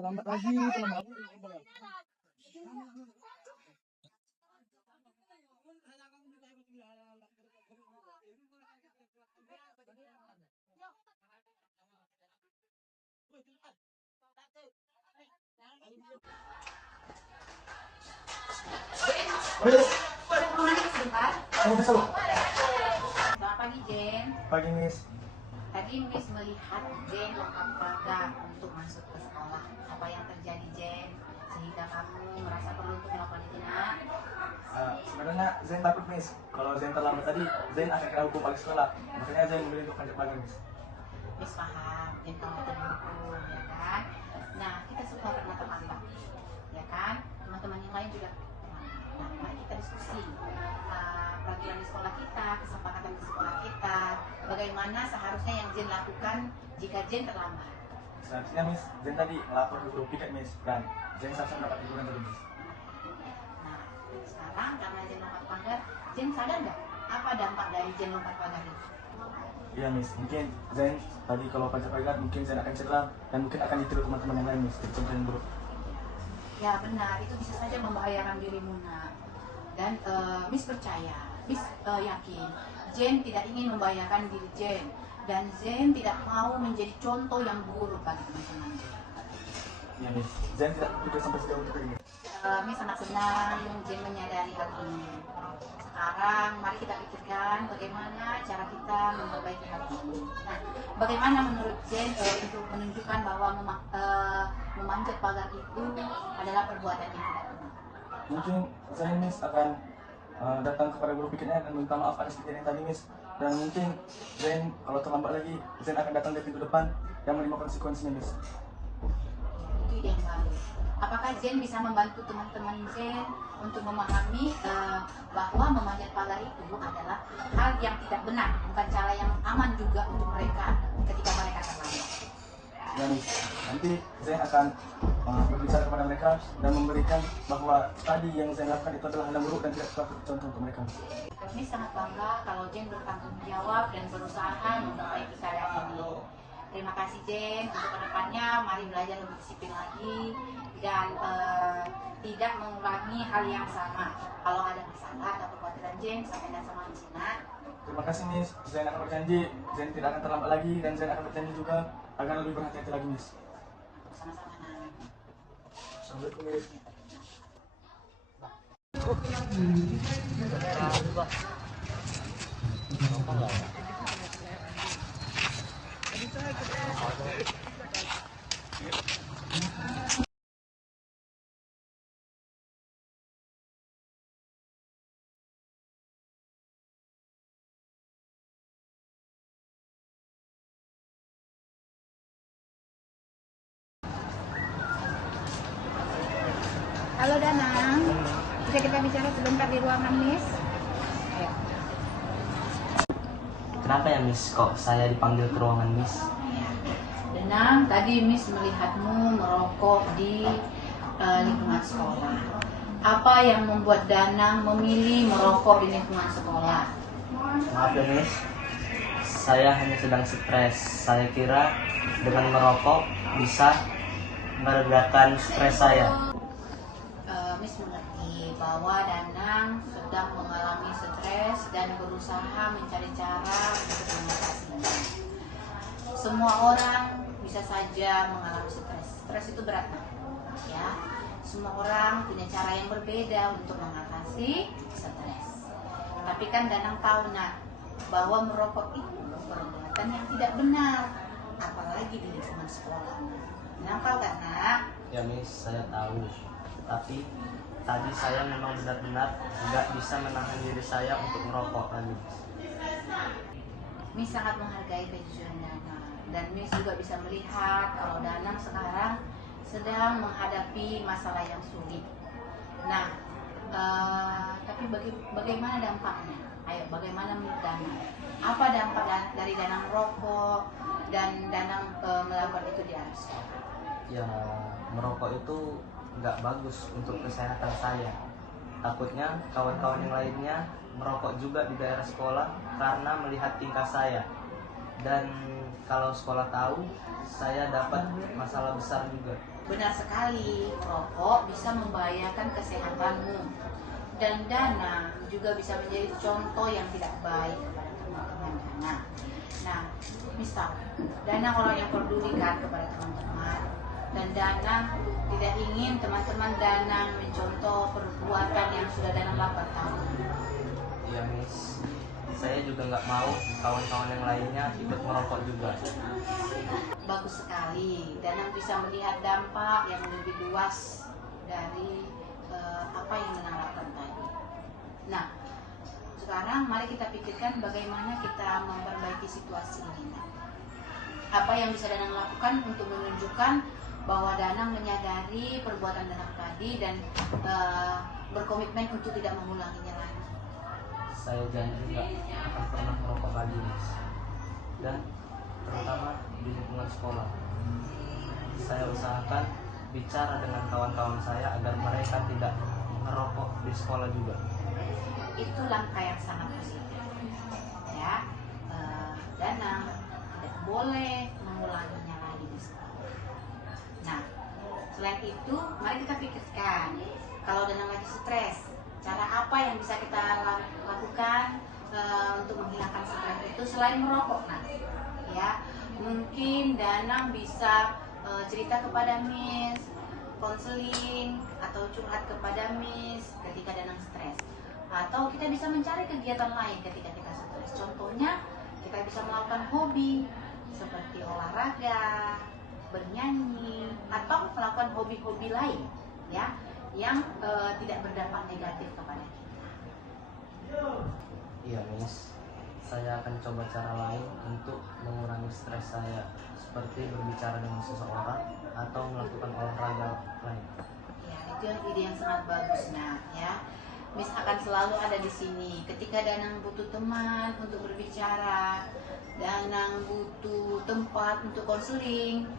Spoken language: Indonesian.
terlambat lagi, terlambat. Selamat pagi, Jen. Pagi, Miss. Tadi Miss melihat Jen lengkap pagar untuk masuk ke sekolah. Apa yang terjadi, Jen? Sehingga kamu merasa perlu untuk melakukan itu, nak? Sebenarnya Zen takut, Miss. Kalau Zen terlambat tadi, Zen akan kena hukum oleh sekolah. Makanya Zen memilih untuk panjat pagar, Miss. Miss paham, Jen kamu terhukum, ya kan? Nah, kita semua pernah terlambat, ya kan? Teman-teman yang lain juga terlambat. Nah, mari kita diskusi peraturan di sekolah kita, kesepakatan di sekolah kita, bagaimana seharusnya yang Jen lakukan jika Jen terlambat. Selanjutnya, Miss, Zen tadi melapor ke guru piket, Miss. Dan Zen seharusnya mendapat teguran tadi, Miss. Nah, sekarang karena Jen lompat pagar, Jen sadar nggak apa dampak dari Jen lompat pagar itu? Iya, Miss. Mungkin Zen tadi kalau panjat pagar, mungkin Zen akan cedera dan mungkin akan ditiru teman-teman yang lain, Miss. Jadi contoh yang buruk. Ya benar, itu bisa saja membahayakan dirimu, nak. Dan Miss percaya, Miss yakin, Jen tidak ingin membahayakan diri Jen. Dan Jen tidak mau menjadi contoh yang buruk bagi teman-teman Jen. Iya, Miss. Zen tidak berpikir sampai sejauh itu, Miss. Miss sangat senang Jen menyadari hal ini. Sekarang mari kita pikirkan bagaimana cara kita memperbaiki hal ini. Nah, bagaimana menurut Jen untuk menunjukkan bahwa memanjat pagar itu adalah perbuatan yang tidak benar? Mungkin Zen, Miss, akan datang kepada guru pikirnya dan minta maaf atas kejadian tadi, Miss. Dan mungkin Zen kalau terlambat lagi, Zen akan datang dari pintu depan yang menerima konsekuensinya, Miss. Itu ide yang bagus. Apakah Zen bisa membantu teman-teman Zen untuk memahami bahwa memanjat pagar itu adalah hal yang tidak benar, bukan cara yang aman juga untuk mereka ketika mereka terlambat? Ya, Miss. Nanti Zen akan berbicara kepada mereka dan memberikan bahwa tadi yang Zen lakukan itu adalah hal yang buruk dan tidak patut contoh untuk mereka. Kami sangat bangga kalau Jen bertanggung jawab dan berusaha memperbaiki keadaan ini. Terima kasih Jen. Untuk kedepannya mari belajar lebih disiplin lagi dan tidak mengulangi hal yang sama. Kalau ada masalah atau kekhawatiran Jen, sampaikan sama Cina. Terima kasih, Miss. Zen akan berjanji Zen tidak akan terlambat lagi dan Zen akan berjanji juga agar lebih berhati-hati lagi, Miss. Sama-sama, nak. Assalamualaikum, Miss. Halo Danang, bisa kita bicara sebentar di ruangan Miss? Ayo. Kenapa ya Miss kok saya dipanggil ke ruangan Miss? Danang, tadi Miss melihatmu merokok di lingkungan sekolah. Apa yang membuat Danang memilih merokok di lingkungan sekolah? Maaf ya Miss, saya hanya sedang stres. Saya kira dengan merokok bisa meredakan stres saya. Miss mengerti bahwa Danang sedang mengalami stres dan berusaha mencari cara untuk mengatasinya. Semua orang bisa saja mengalami stres. Stres itu berat, ya. Semua orang punya cara yang berbeda untuk mengatasi stres. Tapi kan Danang tahu, nak, bahwa merokok itu perbuatan yang tidak benar, apalagi di lingkungan sekolah. Danang tahu kan, nak? Ya Miss, saya tahu. Tapi tadi saya memang benar-benar nggak bisa menahan diri saya untuk merokok lagi. Miss sangat menghargai kejujuran Danang, dan Miss juga bisa melihat kalau Danang sekarang sedang menghadapi masalah yang sulit. Nah, tapi bagaimana dampaknya? Ayo, bagaimana menurut Danang? Apa dampak dari Danang merokok dan Danang melakukan itu di area sekolah? Ya, merokok itu nggak bagus untuk kesehatan saya. Takutnya kawan-kawan yang lainnya merokok juga di daerah sekolah karena melihat tingkah saya. Dan kalau sekolah tahu, saya dapat masalah besar juga. Benar sekali, rokok bisa membahayakan kesehatanmu. Dan dana juga bisa menjadi contoh yang tidak baik kepada teman-teman dana. Nah, misal dana orang yang pedulikan kepada teman-teman, dan dana tidak ingin teman-teman dana mencontoh perbuatan yang sudah dana lakukan tahun. Iya Miss, saya juga nggak mau kawan-kawan yang lainnya ikut merokok juga. Bagus sekali, Danang bisa melihat dampak yang lebih luas dari apa yang Danang lakukan tadi. Nah, sekarang mari kita pikirkan bagaimana kita memperbaiki situasi ini. Apa yang bisa Danang lakukan untuk menunjukkan bahwa Danang menyadari perbuatan Danang tadi dan berkomitmen untuk tidak mengulanginya lagi. Saya janji nggak akan pernah merokok lagi Miss. Dan terutama di lingkungan sekolah, saya usahakan bicara dengan kawan-kawan saya agar mereka tidak merokok di sekolah juga. Itu langkah yang sangat positif, ya. Danang tidak boleh mengulanginya lagi di sekolah. Nah, selain itu, mari kita pikirkan kalau Danang lagi stres, cara apa yang bisa kita lakukan untuk menghilangkan stres itu selain merokok. Nah, ya, mungkin Danang bisa cerita kepada Miss, konseling atau curhat kepada Miss ketika Danang stres. Atau kita bisa mencari kegiatan lain ketika kita stres. Contohnya, kita bisa melakukan hobi seperti olahraga, bernyanyi, atau melakukan hobi-hobi lain, ya, yang tidak berdampak negatif kepada kita. Iya Miss, saya akan coba cara lain untuk mengurangi stres saya, seperti berbicara dengan seseorang atau melakukan olahraga lain. Ya, itu ide yang sangat bagus, nah, ya. Miss akan selalu ada di sini. Ketika Danang butuh teman untuk berbicara, Danang butuh tempat untuk konseling,